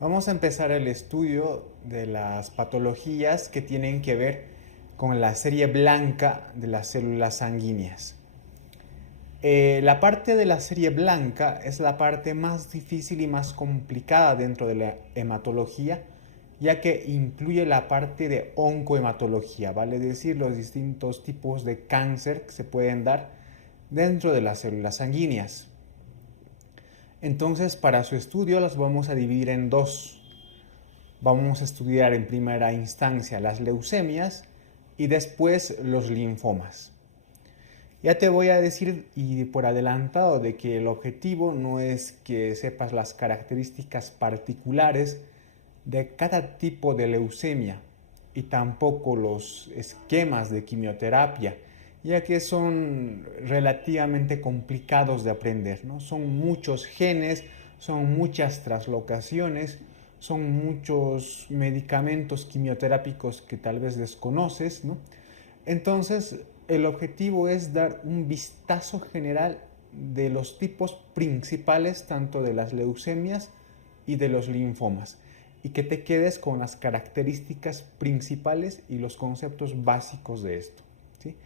Vamos a empezar el estudio de las patologías que tienen que ver con la serie blanca de las células sanguíneas. La parte de la serie blanca es la parte más difícil y más complicada dentro de la hematología, ya que incluye la parte de oncohematología, vale decir, los distintos tipos de cáncer que se pueden dar dentro de las células sanguíneas. Entonces, para su estudio las vamos a dividir en dos. Vamos a estudiar en primera instancia las leucemias y después los linfomas. Ya te voy a decir y por adelantado de que el objetivo no es que sepas las características particulares de cada tipo de leucemia y tampoco los esquemas de quimioterapia, ya que son relativamente complicados de aprender, ¿no? Son muchos genes, son muchas traslocaciones, son muchos medicamentos quimioterápicos que tal vez desconoces, ¿no? Entonces, el objetivo es dar un vistazo general de los tipos principales tanto de las leucemias y de los linfomas y que te quedes con las características principales y los conceptos básicos de esto, ¿sí?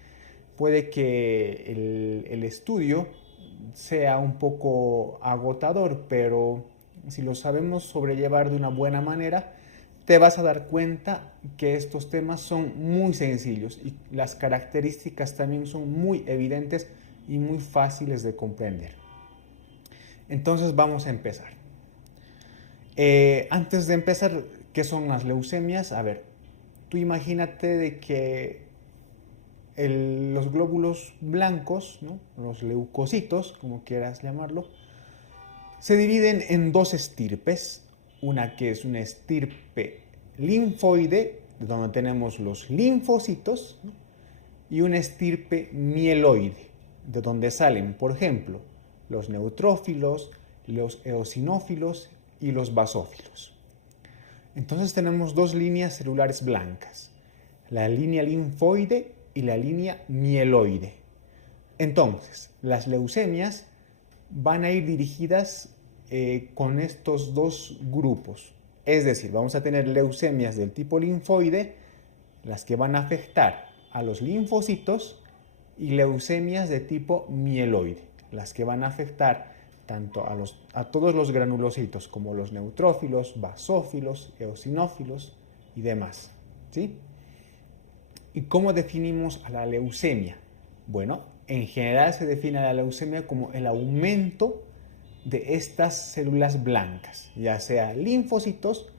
Puede que el estudio sea un poco agotador, pero si lo sabemos sobrellevar de una buena manera, te vas a dar cuenta que estos temas son muy sencillos y las características también son muy evidentes y muy fáciles de comprender. Entonces vamos a empezar. Antes de empezar, ¿qué son las leucemias? A ver, tú imagínate de que los glóbulos blancos, ¿no? Los leucocitos, como quieras llamarlo, se dividen en dos estirpes. Una que es una estirpe linfoide, donde tenemos los linfocitos, ¿no? Y una estirpe mieloide, de donde salen, por ejemplo, los neutrófilos, los eosinófilos y los basófilos. Entonces tenemos dos líneas celulares blancas, la línea linfoide y la línea mieloide. Entonces, las leucemias van a ir dirigidas con estos dos grupos. Es decir, vamos a tener leucemias del tipo linfoide, las que van a afectar a los linfocitos, y leucemias de tipo mieloide, las que van a afectar tanto a todos los granulocitos como los neutrófilos, basófilos, eosinófilos y demás, ¿sí? ¿Y cómo definimos a la leucemia? Bueno, en general se define a la leucemia como el aumento de estas células blancas, ya sea linfocitos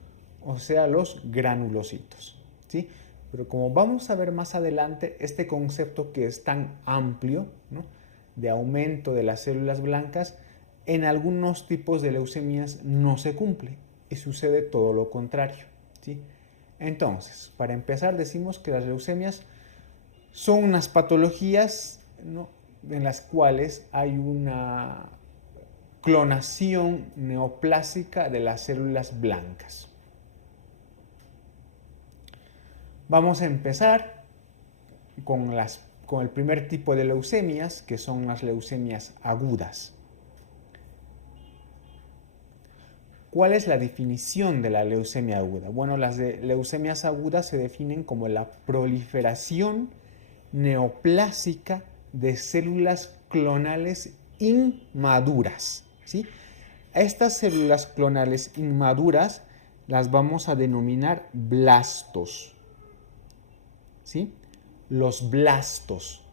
o sea los granulocitos, ¿sí? Pero como vamos a ver más adelante, este concepto que es tan amplio, ¿no?, de aumento de las células blancas, en algunos tipos de leucemias no se cumple y sucede todo lo contrario, ¿sí? Entonces, para empezar, decimos que las leucemias son unas patologías, ¿no?, en las cuales hay una clonación neoplásica de las células blancas. Vamos a empezar con el primer tipo de leucemias, que son las leucemias agudas. ¿Cuál es la definición de la leucemia aguda? Bueno, las leucemias agudas se definen como la proliferación neoplásica de células clonales inmaduras, ¿sí? Estas células clonales inmaduras las vamos a denominar blastos, ¿sí? Los blastos.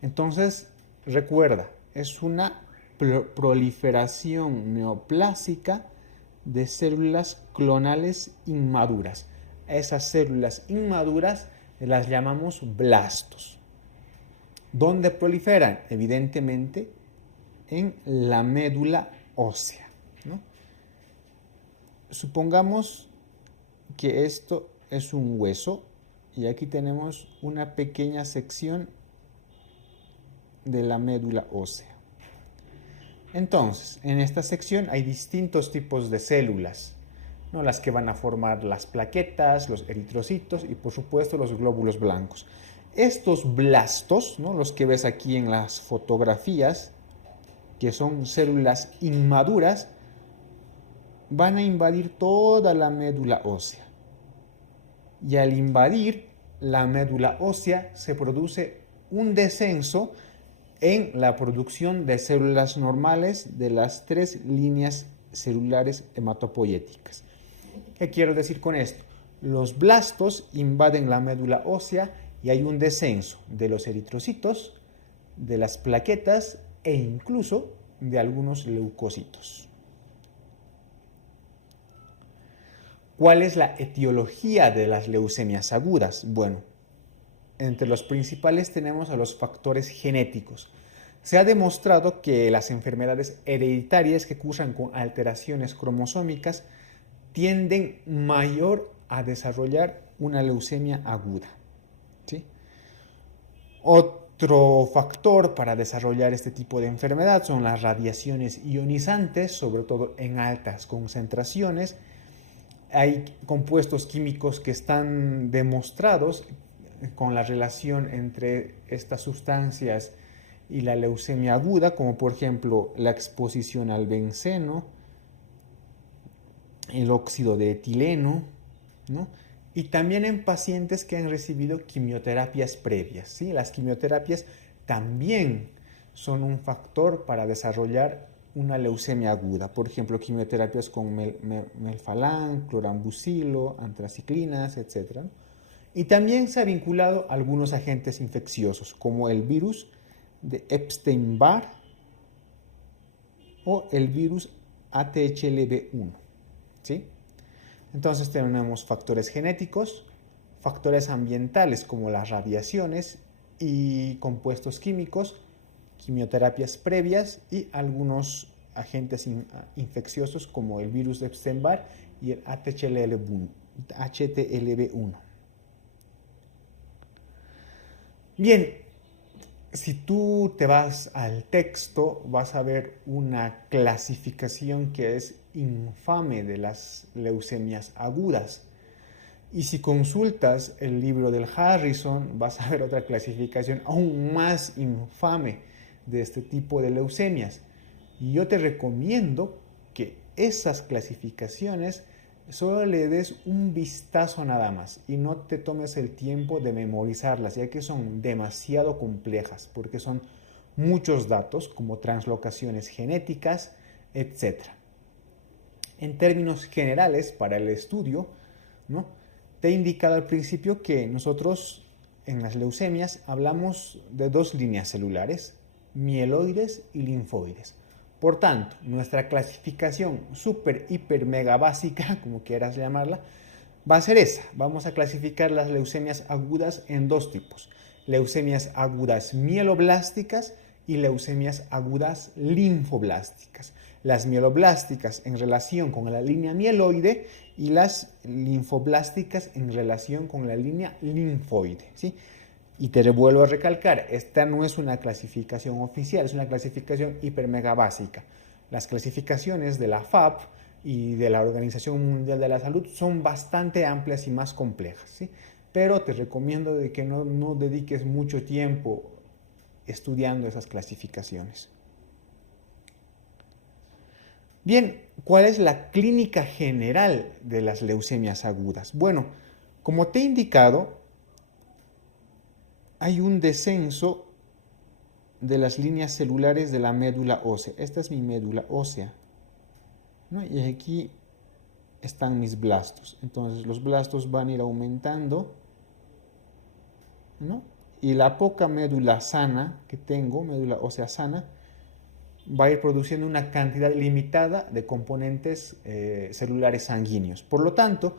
Entonces, recuerda, es una proliferación neoplásica de células clonales inmaduras. A esas células inmaduras las llamamos blastos. ¿Dónde proliferan? Evidentemente en la médula ósea, ¿no? Supongamos que esto es un hueso y aquí tenemos una pequeña sección de la médula ósea. Entonces, en esta sección hay distintos tipos de células, ¿no?, las que van a formar las plaquetas, los eritrocitos y por supuesto los glóbulos blancos. Estos blastos, ¿no?, los que ves aquí en las fotografías, que son células inmaduras, van a invadir toda la médula ósea. Y al invadir la médula ósea se produce un descenso en la producción de células normales de las 3 líneas celulares hematopoyéticas. ¿Qué quiero decir con esto? Los blastos invaden la médula ósea y hay un descenso de los eritrocitos, de las plaquetas e incluso de algunos leucocitos. ¿Cuál es la etiología de las leucemias agudas? Bueno, entre los principales tenemos a los factores genéticos. Se ha demostrado que las enfermedades hereditarias que cursan con alteraciones cromosómicas tienden mayor a desarrollar una leucemia aguda, ¿sí? Otro factor para desarrollar este tipo de enfermedad son las radiaciones ionizantes, sobre todo en altas concentraciones. Hay compuestos químicos que están demostrados con la relación entre estas sustancias y la leucemia aguda, como por ejemplo la exposición al benceno, el óxido de etileno, ¿no? Y también en pacientes que han recibido quimioterapias previas, ¿sí? Las quimioterapias también son un factor para desarrollar una leucemia aguda. Por ejemplo, quimioterapias con melfalán, clorambucilo, antraciclinas, etc. Y también se ha vinculado a algunos agentes infecciosos, como el virus de Epstein-Barr o el virus ATHLB1, ¿sí? Entonces tenemos factores genéticos, factores ambientales como las radiaciones y compuestos químicos, quimioterapias previas y algunos agentes infecciosos como el virus de Epstein-Barr y el HTLV1. Bien, si tú te vas al texto, vas a ver una clasificación que es infame de las leucemias agudas. Y si consultas el libro del Harrison, vas a ver otra clasificación aún más infame de este tipo de leucemias. Y yo te recomiendo que esas clasificaciones solo le des un vistazo nada más y no te tomes el tiempo de memorizarlas, ya que son demasiado complejas, porque son muchos datos como translocaciones genéticas, etc. En términos generales para el estudio, ¿no? Te he indicado al principio que nosotros en las leucemias hablamos de 2 líneas celulares, mieloides y linfoides. Por tanto, nuestra clasificación super, hiper, mega básica, como quieras llamarla, va a ser esa. Vamos a clasificar las leucemias agudas en 2 tipos. Leucemias agudas mieloblásticas y leucemias agudas linfoblásticas. Las mieloblásticas en relación con la línea mieloide y las linfoblásticas en relación con la línea linfoide, ¿sí? Y te vuelvo a recalcar, esta no es una clasificación oficial, es una clasificación hiper mega básica. Las clasificaciones de la FAB y de la Organización Mundial de la Salud son bastante amplias y más complejas, ¿sí? Pero te recomiendo de que no dediques mucho tiempo estudiando esas clasificaciones. Bien, ¿cuál es la clínica general de las leucemias agudas? Bueno, como te he indicado, hay un descenso de las líneas celulares de la médula ósea. Esta es mi médula ósea, ¿no? Y aquí están mis blastos. Entonces los blastos van a ir aumentando, ¿no? Y la poca médula sana que tengo, médula ósea sana, va a ir produciendo una cantidad limitada de componentes celulares sanguíneos. Por lo tanto,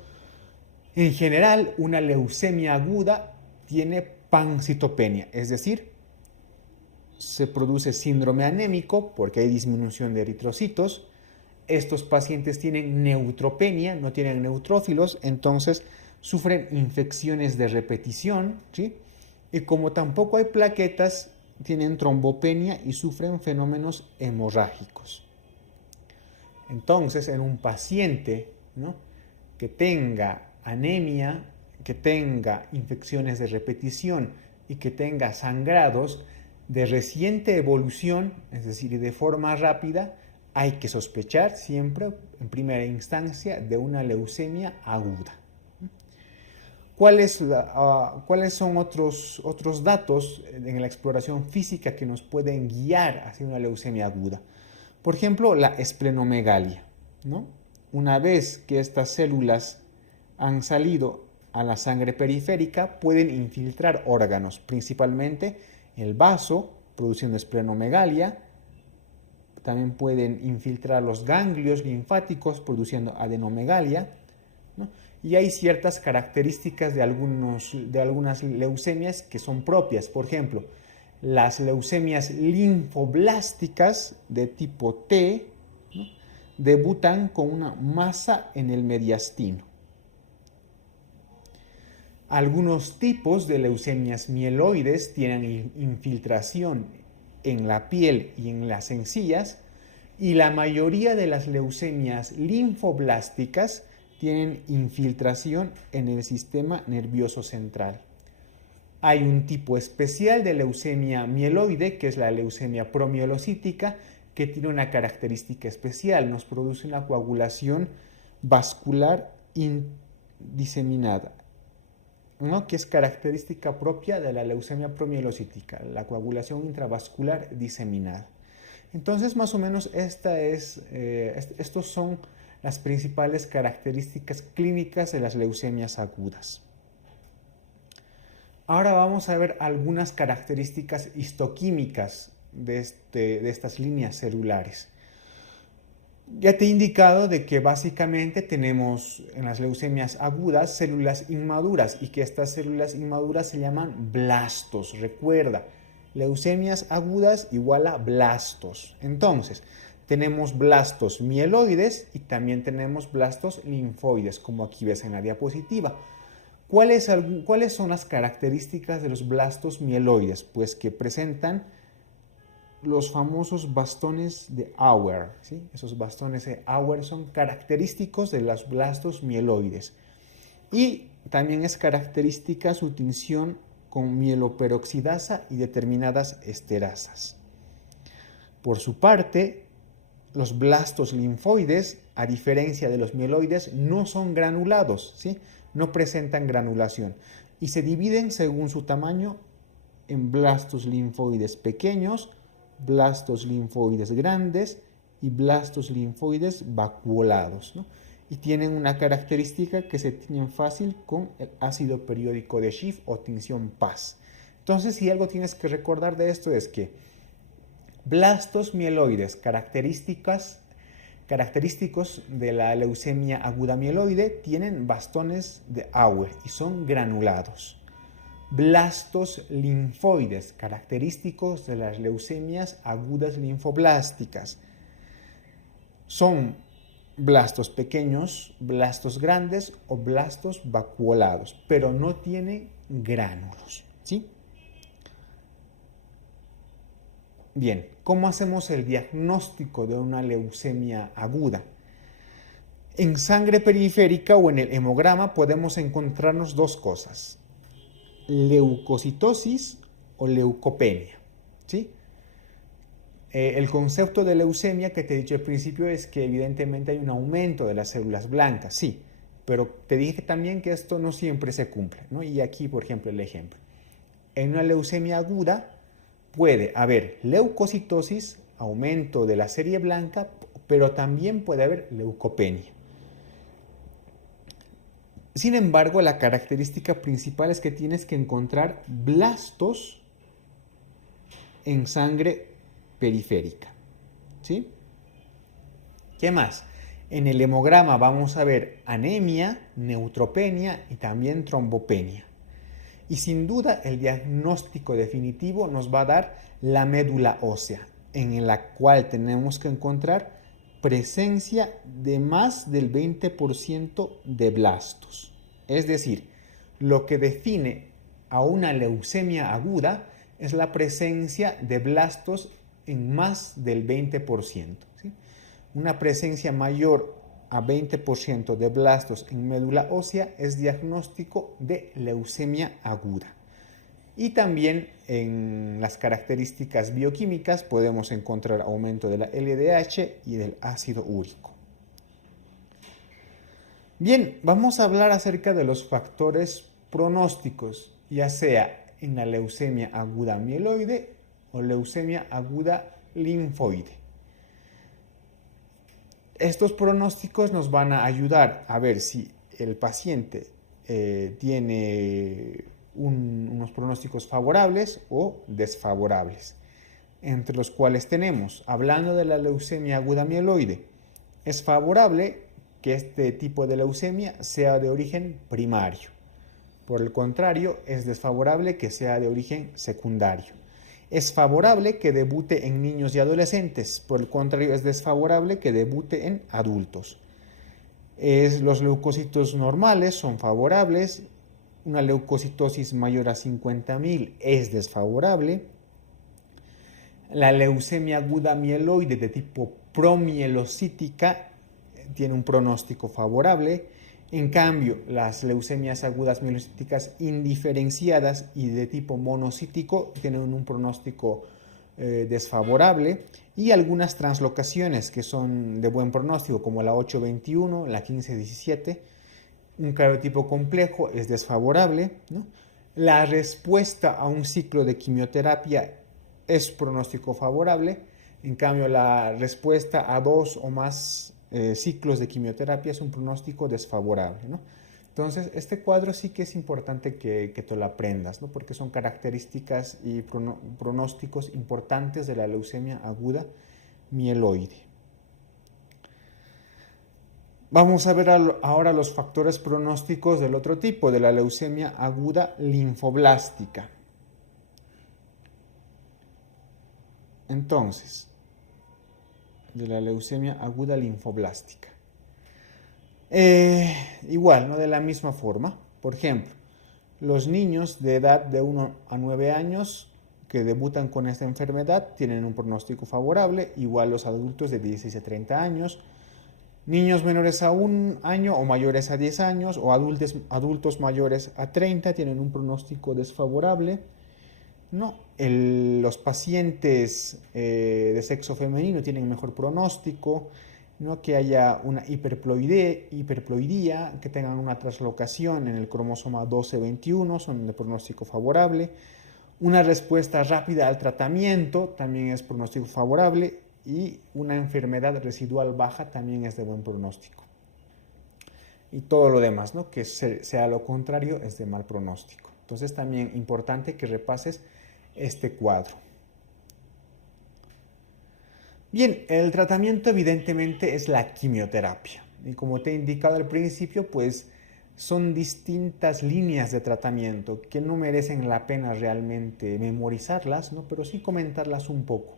en general, una leucemia aguda tiene pancitopenia, es decir, se produce síndrome anémico porque hay disminución de eritrocitos. Estos pacientes tienen neutropenia, no tienen neutrófilos, entonces sufren infecciones de repetición, ¿sí? Y como tampoco hay plaquetas, tienen trombopenia y sufren fenómenos hemorrágicos. Entonces, en un paciente, ¿no?, que tenga anemia, que tenga infecciones de repetición y que tenga sangrados de reciente evolución, es decir, de forma rápida, hay que sospechar siempre, en primera instancia, de una leucemia aguda. ¿Cuáles son otros datos en la exploración física que nos pueden guiar hacia una leucemia aguda? Por ejemplo, la esplenomegalia, ¿no? Una vez que estas células han salido a la sangre periférica, pueden infiltrar órganos, principalmente el vaso, produciendo esplenomegalia. También pueden infiltrar los ganglios linfáticos, produciendo adenomegalia, ¿no? Y hay ciertas características de algunas leucemias que son propias. Por ejemplo, las leucemias linfoblásticas de tipo T, ¿no?, debutan con una masa en el mediastino. Algunos tipos de leucemias mieloides tienen infiltración en la piel y en las encías, y la mayoría de las leucemias linfoblásticas tienen infiltración en el sistema nervioso central. Hay un tipo especial de leucemia mieloide, que es la leucemia promielocítica, que tiene una característica especial, nos produce una coagulación vascular diseminada, ¿no?, que es característica propia de la leucemia promielocítica, la coagulación intravascular diseminada. Entonces, más o menos, estos son las principales características clínicas de las leucemias agudas. Ahora vamos a ver algunas características histoquímicas de estas líneas celulares. Ya te he indicado de que básicamente tenemos en las leucemias agudas células inmaduras, y que estas células inmaduras se llaman blastos. Recuerda, leucemias agudas igual a blastos. Entonces, tenemos blastos mieloides y también tenemos blastos linfoides, como aquí ves en la diapositiva. ¿Cuáles son las características de los blastos mieloides? Pues que presentan los famosos bastones de Auer, ¿sí? Esos bastones de Auer son característicos de los blastos mieloides. Y también es característica su tinción con mieloperoxidasa y determinadas esterasas. Por su parte, los blastos linfoides, a diferencia de los mieloides, no son granulados, ¿sí? No presentan granulación y se dividen según su tamaño en blastos linfoides pequeños, blastos linfoides grandes y blastos linfoides vacuolados, ¿no? Y tienen una característica que se tiñen fácil con el ácido periódico de Schiff o tinción PAS. Entonces, si algo tienes que recordar de esto es que blastos mieloides característicos de la leucemia aguda mieloide tienen bastones de Auer y son granulados. Blastos linfoides característicos de las leucemias agudas linfoblásticas son blastos pequeños, blastos grandes o blastos vacuolados, pero no tienen gránulos, ¿sí? Bien, ¿cómo hacemos el diagnóstico de una leucemia aguda? En sangre periférica o en el hemograma podemos encontrarnos dos cosas: leucocitosis o leucopenia, ¿sí? El concepto de leucemia que te he dicho al principio es que evidentemente hay un aumento de las células blancas, sí, pero te dije también que esto no siempre se cumple, ¿no? Y aquí, por ejemplo, el ejemplo. En una leucemia aguda puede haber leucocitosis, aumento de la serie blanca, pero también puede haber leucopenia. Sin embargo, la característica principal es que tienes que encontrar blastos en sangre periférica, ¿sí? ¿Qué más? En el hemograma vamos a ver anemia, neutropenia y también trombopenia. Y sin duda el diagnóstico definitivo nos va a dar la médula ósea, en la cual tenemos que encontrar presencia de más del 20% de blastos. Es decir, lo que define a una leucemia aguda es la presencia de blastos en más del 20%, ¿sí? Una presencia mayor a 20% de blastos en médula ósea es diagnóstico de leucemia aguda. Y también en las características bioquímicas podemos encontrar aumento de la LDH y del ácido úrico. Bien, vamos a hablar acerca de los factores pronósticos, ya sea en la leucemia aguda mieloide o leucemia aguda linfoide. Estos pronósticos nos van a ayudar a ver si el paciente tiene unos pronósticos favorables o desfavorables, entre los cuales tenemos, hablando de la leucemia aguda mieloide, es favorable que este tipo de leucemia sea de origen primario. Por el contrario, es desfavorable que sea de origen secundario. Es favorable que debute en niños y adolescentes, por el contrario, es desfavorable que debute en adultos. Los leucocitos normales son favorables, una leucocitosis mayor a 50.000 es desfavorable. La leucemia aguda mieloide de tipo promielocítica tiene un pronóstico favorable. En cambio, las leucemias agudas mielocíticas indiferenciadas y de tipo monocítico tienen un pronóstico desfavorable, y algunas translocaciones que son de buen pronóstico, como la 821, la 1517, un cariotipo complejo es desfavorable, ¿no? La respuesta a un ciclo de quimioterapia es pronóstico favorable, en cambio la respuesta a 2 o más ciclos de quimioterapia es un pronóstico desfavorable, ¿no? Entonces, este cuadro sí que es importante que te lo aprendas, ¿no? Porque son características y pronósticos importantes de la leucemia aguda mieloide. Vamos a ver ahora los factores pronósticos del otro tipo, de la leucemia aguda linfoblástica. Entonces, de la leucemia aguda linfoblástica. Igual, ¿no? De la misma forma. Por ejemplo, los niños de edad de 1 a 9 años que debutan con esta enfermedad tienen un pronóstico favorable, igual los adultos de 16 a 30 años. Niños menores a 1 año o mayores a 10 años o adultos mayores a 30 tienen un pronóstico desfavorable. No, los pacientes de sexo femenino tienen mejor pronóstico, ¿no? Que haya una hiperploidía, que tengan una traslocación en el cromosoma 12-21, son de pronóstico favorable. Una respuesta rápida al tratamiento también es pronóstico favorable, y una enfermedad residual baja también es de buen pronóstico. Y todo lo demás, ¿no? Que sea lo contrario, es de mal pronóstico. Entonces también importante que repases este cuadro. Bien, el tratamiento evidentemente es la quimioterapia. Y como te he indicado al principio, pues son distintas líneas de tratamiento que no merecen la pena realmente memorizarlas, ¿no? Pero sí comentarlas un poco.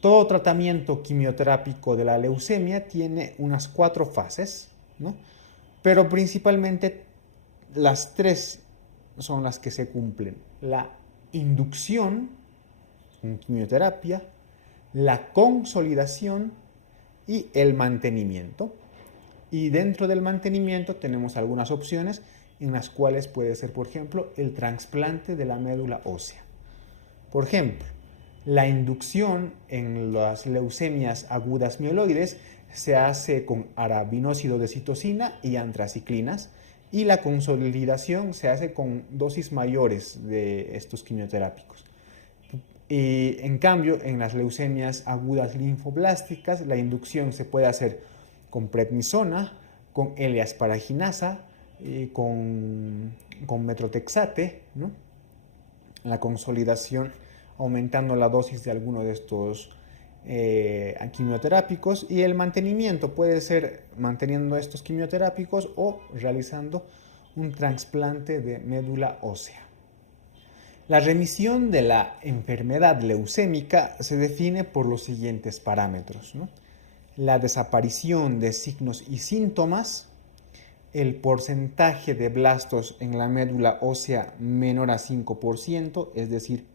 Todo tratamiento quimioterápico de la leucemia tiene unas 4 fases, ¿no? Pero principalmente las 3 son las que se cumplen: la inducción con quimioterapia, la consolidación y el mantenimiento. Y dentro del mantenimiento tenemos algunas opciones en las cuales puede ser, por ejemplo, el trasplante de la médula ósea. Por ejemplo, la inducción en las leucemias agudas mieloides se hace con arabinósido de citosina y antraciclinas, y la consolidación se hace con dosis mayores de estos quimioterápicos. Y en cambio, en las leucemias agudas linfoblásticas, la inducción se puede hacer con prednisona, con L-asparaginasa, con metrotexate, ¿no? La consolidación aumentando la dosis de alguno de estos quimioterápicos, y el mantenimiento puede ser manteniendo estos quimioterápicos o realizando un trasplante de médula ósea. La remisión de la enfermedad leucémica se define por los siguientes parámetros, ¿no? La desaparición de signos y síntomas, el porcentaje de blastos en la médula ósea menor a 5%, es decir,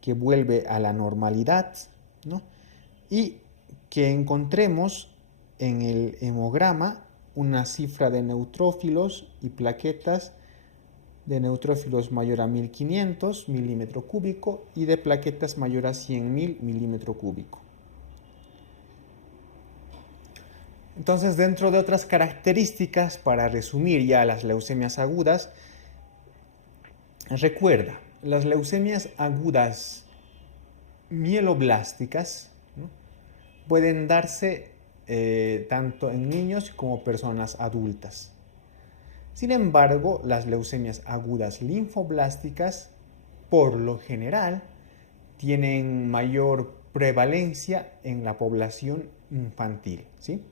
que vuelve a la normalidad, ¿no? Y que encontremos en el hemograma una cifra de neutrófilos y plaquetas de neutrófilos mayor a 1500 milímetro cúbico y de plaquetas mayor a 100.000 milímetro cúbico. Entonces, dentro de otras características, para resumir ya las leucemias agudas, recuerda, las leucemias agudas mieloblásticas, ¿no?, pueden darse tanto en niños como personas adultas. Sin embargo, las leucemias agudas linfoblásticas, por lo general, tienen mayor prevalencia en la población infantil, ¿sí?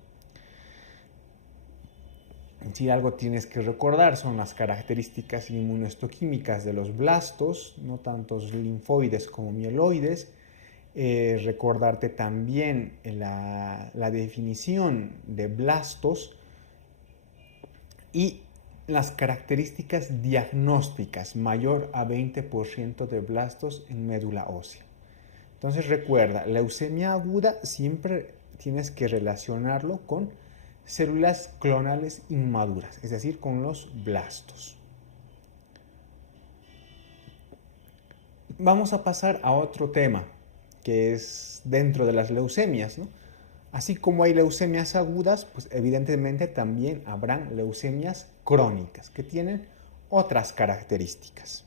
Si algo tienes que recordar son las características inmunohistoquímicas de los blastos, no tantos linfoides como mieloides. Recordarte también la definición de blastos y las características diagnósticas, mayor a 20% de blastos en médula ósea. Entonces recuerda, leucemia aguda siempre tienes que relacionarlo con células clonales inmaduras, es decir, con los blastos. Vamos a pasar a otro tema, que es dentro de las leucemias, ¿no? Así como hay leucemias agudas, pues evidentemente también habrán leucemias crónicas, que tienen otras características.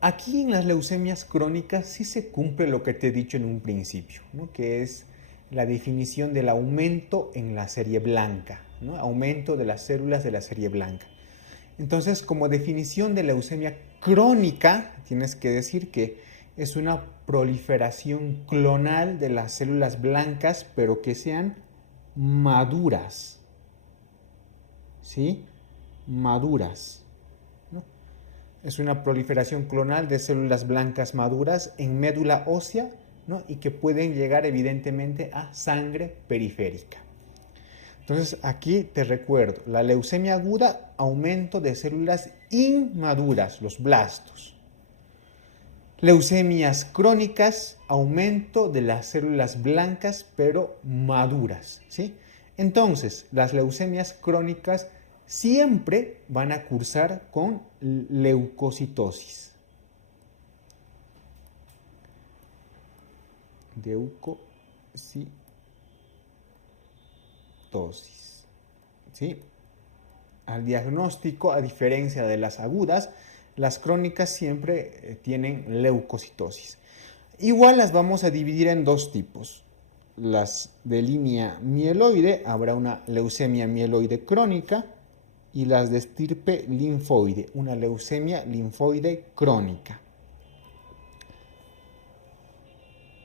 Aquí en las leucemias crónicas sí se cumple lo que te he dicho en un principio, ¿no?, que es la definición del aumento en la serie blanca, ¿no?, aumento de las células de la serie blanca. Entonces, como definición de leucemia crónica, tienes que decir que es una proliferación clonal de las células blancas, pero que sean maduras, ¿sí? Maduras, ¿no? Es una proliferación clonal de células blancas maduras en médula ósea, ¿no?, y que pueden llegar evidentemente a sangre periférica. Entonces aquí te recuerdo, la leucemia aguda, aumento de células inmaduras, los blastos. Leucemias crónicas, aumento de las células blancas pero maduras, ¿sí? Entonces, las leucemias crónicas siempre van a cursar con leucocitosis. Leucocitosis, ¿sí? Al diagnóstico, a diferencia de las agudas, las crónicas siempre tienen leucocitosis. Igual las vamos a dividir en dos tipos. Las de línea mieloide, habrá una leucemia mieloide crónica, y las de estirpe linfoide, una leucemia linfoide crónica.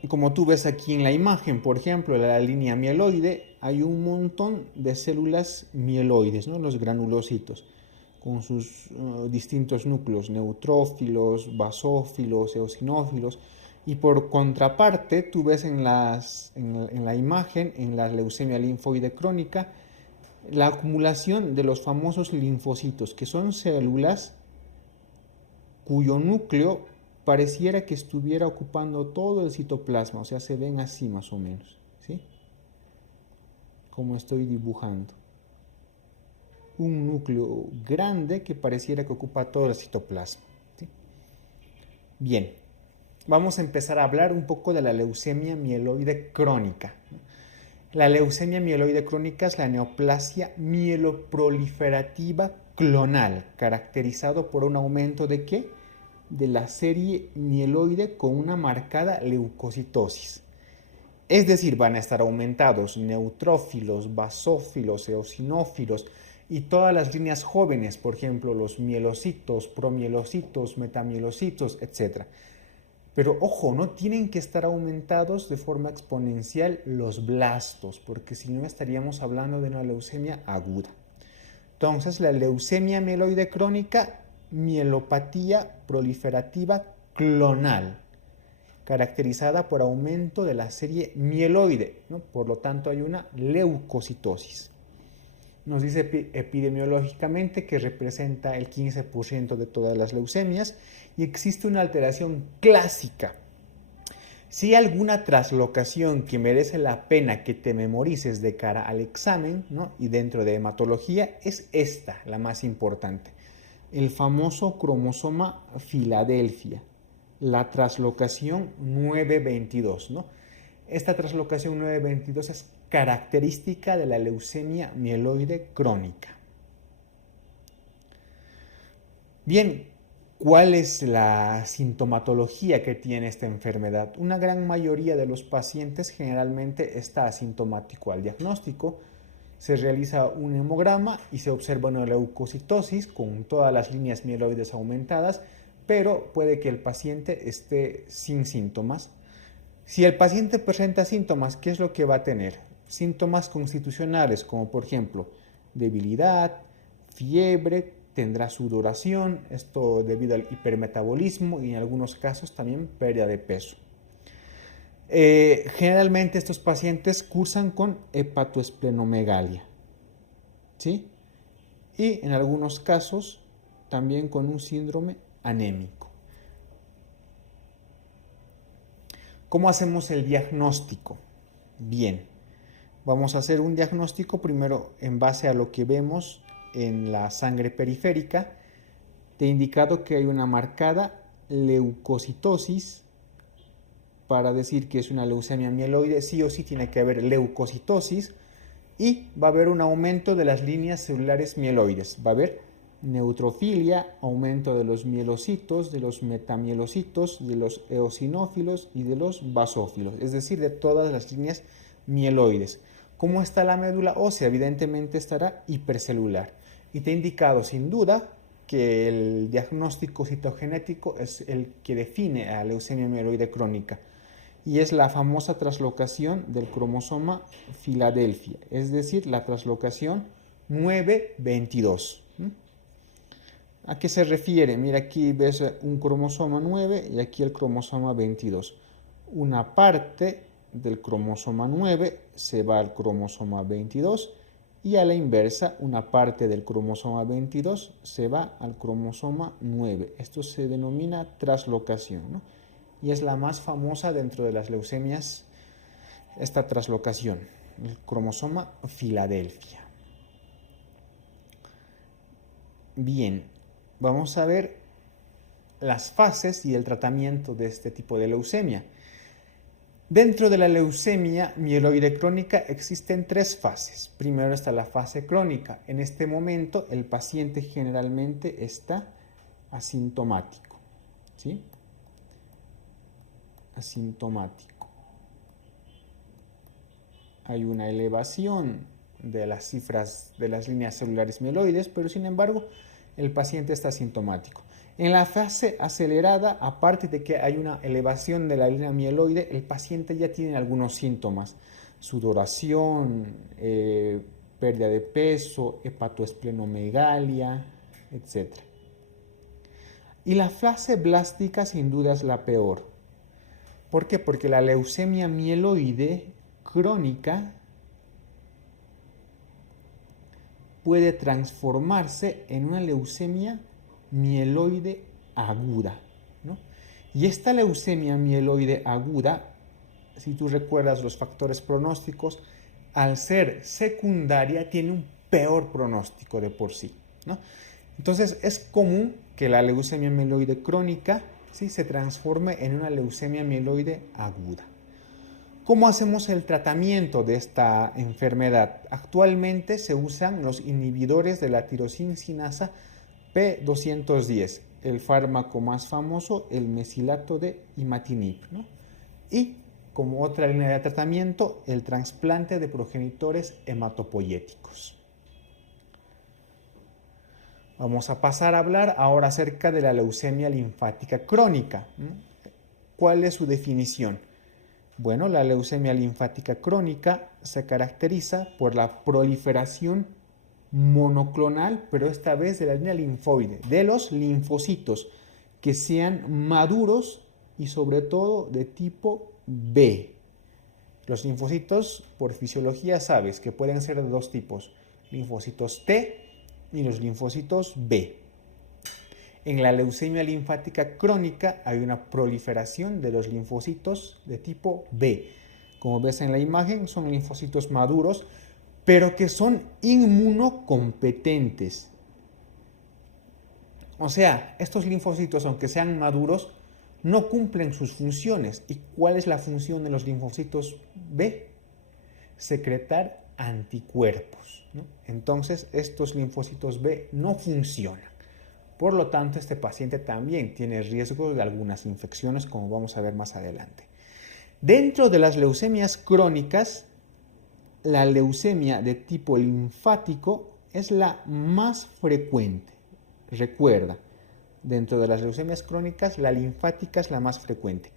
Como tú ves aquí en la imagen, por ejemplo, la línea mieloide, hay un montón de células mieloides, ¿no?, los granulocitos, con sus distintos núcleos, neutrófilos, basófilos, eosinófilos. Y por contraparte, tú ves en la imagen, en la leucemia linfoide crónica, la acumulación de los famosos linfocitos, que son células cuyo núcleo pareciera que estuviera ocupando todo el citoplasma, o sea, se ven así más o menos, ¿sí? Como estoy dibujando. Un núcleo grande que pareciera que ocupa todo el citoplasma, ¿sí? Bien, vamos a empezar a hablar un poco de la leucemia mieloide crónica. La leucemia mieloide crónica es la neoplasia mieloproliferativa clonal, caracterizado por un aumento ¿de qué? De la serie mieloide con una marcada leucocitosis. Es decir, van a estar aumentados neutrófilos, basófilos, eosinófilos y todas las líneas jóvenes, por ejemplo, los mielocitos, promielocitos, metamielocitos, etc. Pero ojo, no tienen que estar aumentados de forma exponencial los blastos, porque si no estaríamos hablando de una leucemia aguda. Entonces, la leucemia mieloide crónica, mielopatía proliferativa clonal, caracterizada por aumento de la serie mieloide, ¿no? Por lo tanto, hay una leucocitosis. Nos dice epidemiológicamente que representa el 15% de todas las leucemias y existe una alteración clásica. Si hay alguna traslocación que merece la pena que te memorices de cara al examen, ¿no? Y dentro de hematología, es esta, la más importante. El famoso cromosoma Filadelfia, la traslocación 922, ¿no? Esta traslocación 922 es característica de la leucemia mieloide crónica. Bien, ¿cuál es la sintomatología que tiene esta enfermedad? Una gran mayoría de los pacientes generalmente está asintomático al diagnóstico. Se realiza un hemograma y se observa una leucocitosis con todas las líneas mieloides aumentadas, pero puede que el paciente esté sin síntomas. Si el paciente presenta síntomas, ¿qué es lo que va a tener? Síntomas constitucionales, como por ejemplo debilidad, fiebre, tendrá sudoración, esto debido al hipermetabolismo y en algunos casos también pérdida de peso. Generalmente estos pacientes cursan con hepatoesplenomegalia, ¿sí? Y en algunos casos también con un síndrome anémico. ¿Cómo hacemos el diagnóstico? Bien, vamos a hacer un diagnóstico primero en base a lo que vemos en la sangre periférica. Te he indicado que hay una marcada leucocitosis. Para decir que es una leucemia mieloide, sí o sí tiene que haber leucocitosis y va a haber un aumento de las líneas celulares mieloides. Va a haber neutrofilia, aumento de los mielocitos, de los metamielocitos, de los eosinófilos y de los basófilos, es decir, de todas las líneas mieloides. ¿Cómo está la médula ósea? Evidentemente estará hipercelular. Y te he indicado sin duda que el diagnóstico citogenético es el que define a la leucemia mieloide crónica y es la famosa traslocación del cromosoma Filadelfia, es decir, la traslocación 922. ¿A qué se refiere? Mira, aquí ves un cromosoma 9 y aquí el cromosoma 22. Una parte del cromosoma 9 se va al cromosoma 22 y a la inversa, una parte del cromosoma 22 se va al cromosoma 9. Esto se denomina traslocación, ¿no? Y es la más famosa dentro de las leucemias, esta traslocación, el cromosoma Filadelfia. Bien, vamos a ver las fases y el tratamiento de este tipo de leucemia. Dentro de la leucemia mieloide crónica existen tres fases. Primero está la fase crónica. En este momento el paciente generalmente está asintomático, ¿sí? Asintomático. Hay una elevación de las cifras de las líneas celulares mieloides, pero sin embargo el paciente está asintomático. En la fase acelerada, aparte de que hay una elevación de la línea mieloide, el paciente ya tiene algunos síntomas: sudoración, pérdida de peso, hepatoesplenomegalia, etc. Y la fase blástica sin duda es la peor. ¿Por qué? Porque la leucemia mieloide crónica puede transformarse en una leucemia mieloide aguda, ¿no? Y esta leucemia mieloide aguda, si tú recuerdas los factores pronósticos, al ser secundaria tiene un peor pronóstico de por sí, ¿no? Entonces es común que la leucemia mieloide crónica, ¿sí?, se transforme en una leucemia mieloide aguda. ¿Cómo hacemos el tratamiento de esta enfermedad? Actualmente se usan los inhibidores de la tirosincinasa P210, el fármaco más famoso, el mesilato de imatinib, ¿no? Y como otra línea de tratamiento, el trasplante de progenitores hematopoyéticos. Vamos a pasar a hablar ahora acerca de la leucemia linfática crónica. ¿Cuál es su definición? Bueno, la leucemia linfática crónica se caracteriza por la proliferación monoclonal, pero esta vez de la línea linfoide, de los linfocitos que sean maduros y sobre todo de tipo B. Los linfocitos, por fisiología, sabes que pueden ser de dos tipos: linfocitos T y los linfocitos B. En la leucemia linfática crónica hay una proliferación de los linfocitos de tipo B. Como ves en la imagen, son linfocitos maduros, pero que son inmunocompetentes. O sea, estos linfocitos, aunque sean maduros, no cumplen sus funciones. ¿Y cuál es la función de los linfocitos B? Secretar anticuerpos, ¿no? Entonces, estos linfocitos B no funcionan. Por lo tanto, este paciente también tiene riesgo de algunas infecciones, como vamos a ver más adelante. Dentro de las leucemias crónicas, la leucemia de tipo linfático es la más frecuente. Recuerda, dentro de las leucemias crónicas, la linfática es la más frecuente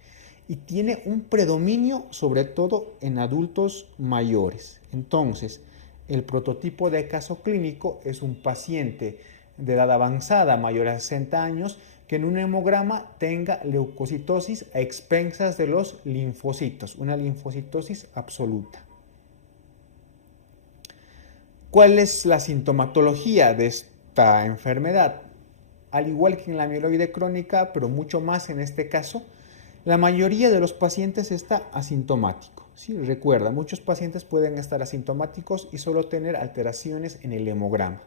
y tiene un predominio sobre todo en adultos mayores. Entonces, el prototipo de caso clínico es un paciente de edad avanzada, mayor a 60 años, que en un hemograma tenga leucocitosis a expensas de los linfocitos, una linfocitosis absoluta. ¿Cuál es la sintomatología de esta enfermedad? Al igual que en la amiloide crónica, pero mucho más en este caso, la mayoría de los pacientes está asintomático. ¿Sí? Recuerda, muchos pacientes pueden estar asintomáticos y solo tener alteraciones en el hemograma.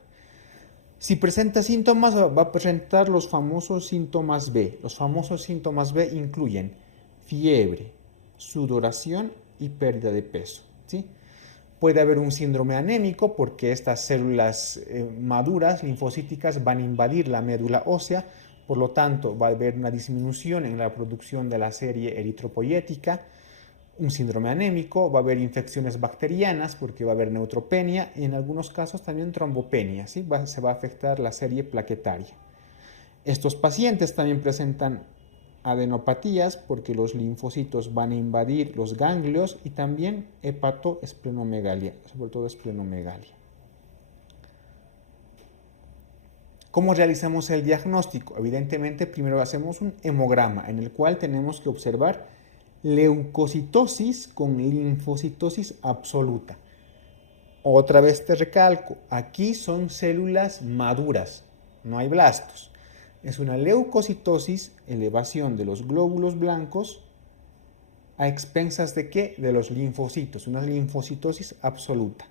Si presenta síntomas, va a presentar los famosos síntomas B. Los famosos síntomas B incluyen fiebre, sudoración y pérdida de peso. ¿Sí? Puede haber un síndrome anémico porque estas células maduras, linfocíticas, van a invadir la médula ósea, por lo tanto va a haber una disminución en la producción de la serie eritropoyética, un síndrome anémico, va a haber infecciones bacterianas porque va a haber neutropenia y en algunos casos también trombopenia, ¿sí? Se va a afectar la serie plaquetaria. Estos pacientes también presentan adenopatías porque los linfocitos van a invadir los ganglios y también hepatoesplenomegalia, sobre todo esplenomegalia. ¿Cómo realizamos el diagnóstico? Evidentemente, primero hacemos un hemograma en el cual tenemos que observar leucocitosis con linfocitosis absoluta. Otra vez te recalco, aquí son células maduras, no hay blastos. Es una leucocitosis, elevación de los glóbulos blancos, a expensas ¿de qué? De los linfocitos, una linfocitosis absoluta.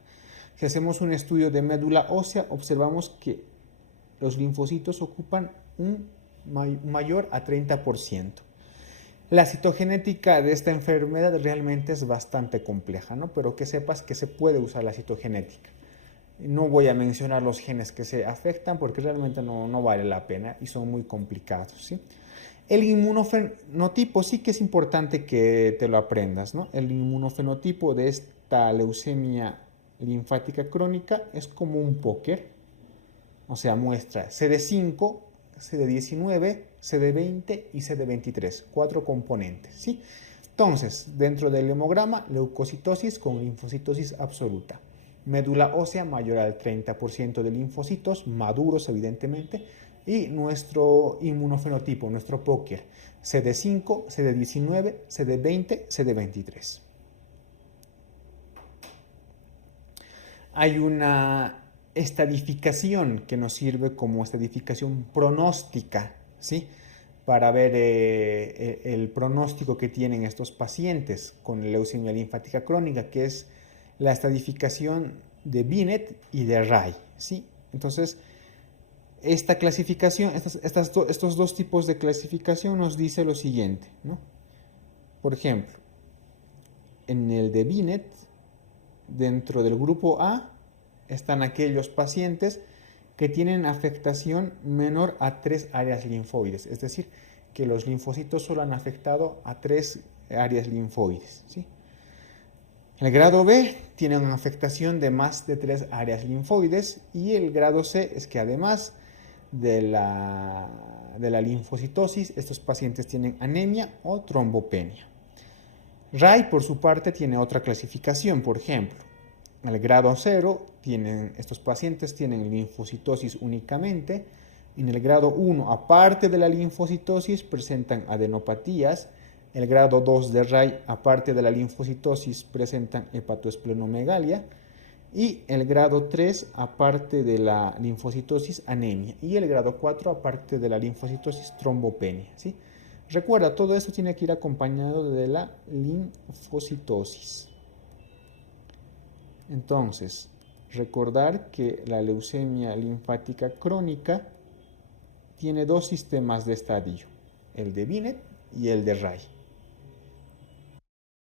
Si hacemos un estudio de médula ósea, observamos que los linfocitos ocupan un mayor a 30%. La citogenética de esta enfermedad realmente es bastante compleja, ¿no? Pero que sepas que se puede usar la citogenética. No voy a mencionar los genes que se afectan porque realmente no vale la pena y son muy complicados, ¿sí? El inmunofenotipo sí que es importante que te lo aprendas, ¿no? El inmunofenotipo de esta leucemia linfática crónica es como un póker, o sea, muestra CD5, CD19, CD20 y CD23, 4 componentes, ¿sí? Entonces, dentro del hemograma, leucocitosis con linfocitosis absoluta. Médula ósea mayor al 30% de linfocitos, maduros evidentemente, y nuestro inmunofenotipo, nuestro póker, CD5, CD19, CD20, CD23. Hay una estadificación que nos sirve como estadificación pronóstica, ¿sí? Para ver el pronóstico que tienen estos pacientes con leucemia linfática crónica, que es la estadificación de Binet y de Ray, ¿sí? Entonces, esta clasificación, estos dos tipos de clasificación nos dice lo siguiente, ¿no? Por ejemplo, en el de Binet, dentro del grupo A, están aquellos pacientes que tienen afectación menor a 3 áreas linfoides, es decir, que los linfocitos solo han afectado a 3 áreas linfoides, ¿sí? El grado B tiene una afectación de más de 3 áreas linfoides y el grado C es que además de la linfocitosis, estos pacientes tienen anemia o trombopenia. Ray, por su parte, tiene otra clasificación, por ejemplo, el grado 0, estos pacientes tienen linfocitosis únicamente. En el grado 1, aparte de la linfocitosis, presentan adenopatías. El grado 2 de Ray, aparte de la linfocitosis, presentan hepatoesplenomegalia. Y el grado 3, aparte de la linfocitosis, anemia. Y el grado 4, aparte de la linfocitosis, trombopenia. ¿Sí? Recuerda, todo esto tiene que ir acompañado de la linfocitosis. Entonces, recordar que la leucemia linfática crónica tiene dos sistemas de estadio, el de Binet y el de Ray.